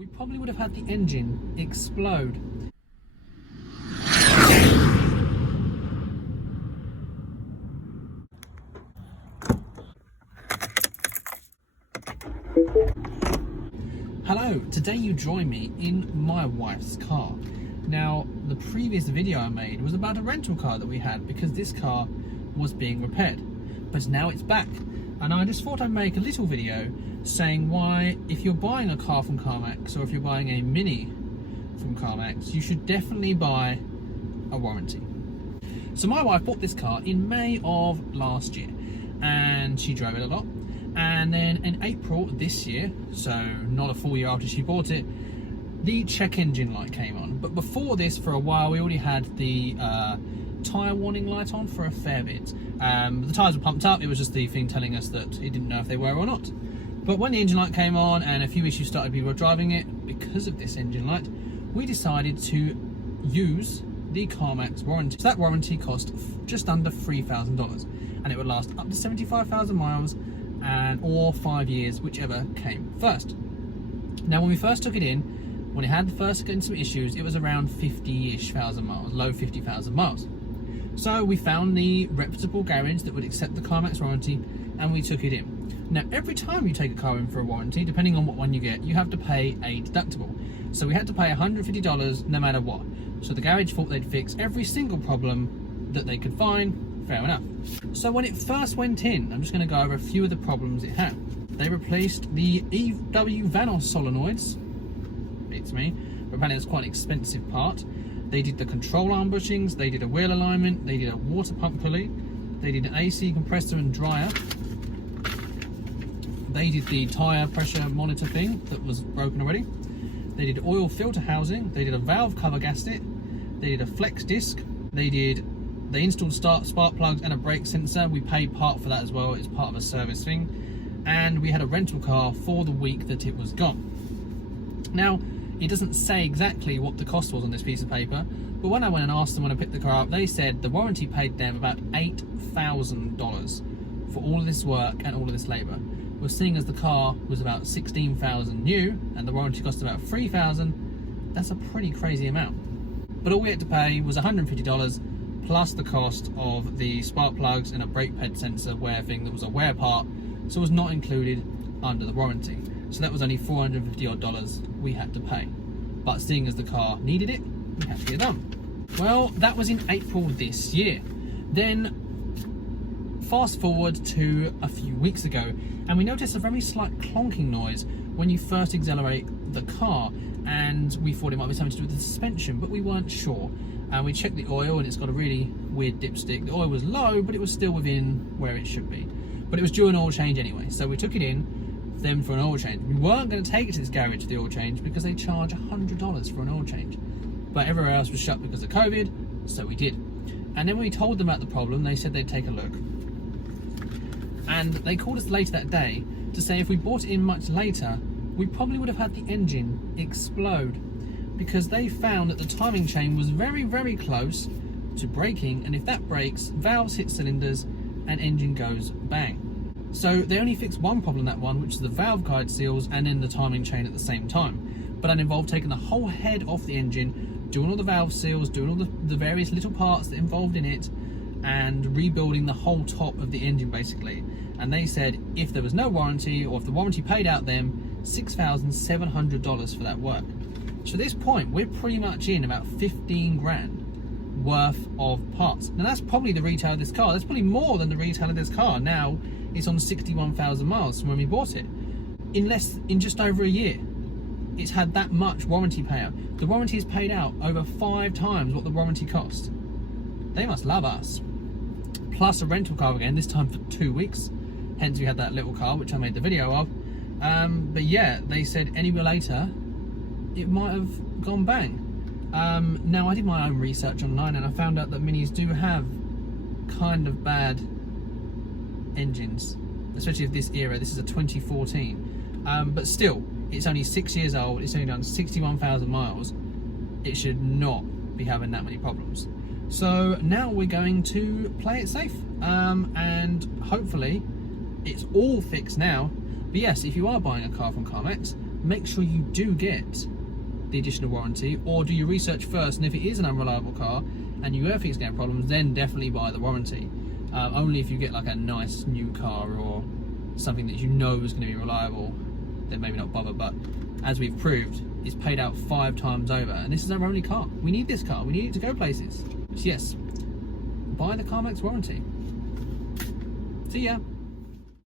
we probably would have had the engine explode. Hello, today you join me in my wife's car. Now, the previous video I made was about a rental car that we had because this car was being repaired, but now it's back. And I just thought I'd make a little video saying why, if you're buying a car from Carmax or if you're buying a Mini from Carmax, you should definitely buy a warranty. So my wife bought this car in May of last year and she drove it a lot. And then in April this year, so not a full year after she bought it, the check engine light came on. But before this, for a while, we already had the tyre warning light on for a fair bit. The tyres were pumped up, it was just the thing telling us that it didn't know if they were or not. But when the engine light came on and a few issues started, people were driving it because of this engine light, we decided to use the Carmax warranty. So that warranty cost just under $3,000 and it would last up to 75,000 miles or 5 years, whichever came first. Now, when we first took it in, when it had first getting some issues, it was around 50-ish thousand miles, low 50,000 miles. So we found the reputable garage that would accept the Carmax warranty and we took it in. Now, every time you take a car in for a warranty, depending on what one you get, you have to pay a deductible. So we had to pay $150 no matter what. So the garage thought they'd fix every single problem that they could find. Fair enough. So when it first went in, I'm just going to go over a few of the problems it had. They replaced the EW Vanos solenoids. Beats me. But apparently it's quite an expensive part. They did the control arm bushings, they did a wheel alignment, they did a water pump pulley, they did an AC compressor and dryer. They did the tyre pressure monitor thing that was broken already. They did oil filter housing, they did a valve cover gasket, they did a flex disc, they installed spark plugs and a brake sensor. We paid part for that as well, it's part of a service thing. And we had a rental car for the week that it was gone. Now, it doesn't say exactly what the cost was on this piece of paper, but when I went and asked them when I picked the car up, they said the warranty paid them about $8,000 for all of this work and all of this labour. We're seeing as the car was about $16,000 new and the warranty cost about $3,000, that's a pretty crazy amount. But all we had to pay was $150 plus the cost of the spark plugs and a brake pad sensor wear thing that was a wear part, so it was not included under the warranty. So that was only $450 odd we had to pay. But seeing as the car needed it, we had to get it done. Well, that was in April this year. Then fast forward to a few weeks ago, and we noticed a very slight clonking noise when you first accelerate the car, and we thought it might be something to do with the suspension, but we weren't sure. And we checked the oil and it's got a really weird dipstick. The oil was low, but it was still within where it should be. But it was due an oil change anyway, so we took it in them for an oil change. We weren't going to take it to this garage for the oil change because they charge $100 for an oil change. But everywhere else was shut because of COVID, so we did. And then when we told them about the problem, they said they'd take a look. And they called us later that day to say if we bought it in much later, we probably would have had the engine explode because they found that the timing chain was very, very close to braking, and if that breaks, valves hit cylinders and engine goes bang. So they only fixed one problem, that one, which is the valve guide seals and then the timing chain at the same time. But that involved taking the whole head off the engine, doing all the valve seals, doing all the various little parts that involved in it, and rebuilding the whole top of the engine basically. And they said if there was no warranty, or if the warranty paid out them $6,700 for that work. So at this point, we're pretty much in about 15 grand worth of parts. Now that's probably the retail of this car. That's probably more than the retail of this car. Now it's on 61,000 miles from when we bought it. In just over a year, it's had that much warranty payout. The warranty is paid out over 5 times what the warranty cost. They must love us. Plus a rental car again, this time for 2 weeks. Hence we had that little car, which I made the video of. But yeah, they said anywhere later, it might have gone bang. Now I did my own research online and I found out that Minis do have kind of bad engines, especially of this era. This is a 2014, but still, it's only 6 years old, it's only done 61,000 miles. It should not be having that many problems. So now we're going to play it safe, and hopefully it's all fixed now. But yes, if you are buying a car from Carmax, make sure you do get the additional warranty, or do your research first, and if it is an unreliable car and you ever think it's going to have problems, then definitely buy the warranty. Only if you get like a nice new car or something that you know is going to be reliable, then maybe not bother. But as we've proved, it's paid out 5 times over, and this is our only car. We need this car, we need it to go places. So yes, buy the Carmax warranty. See ya.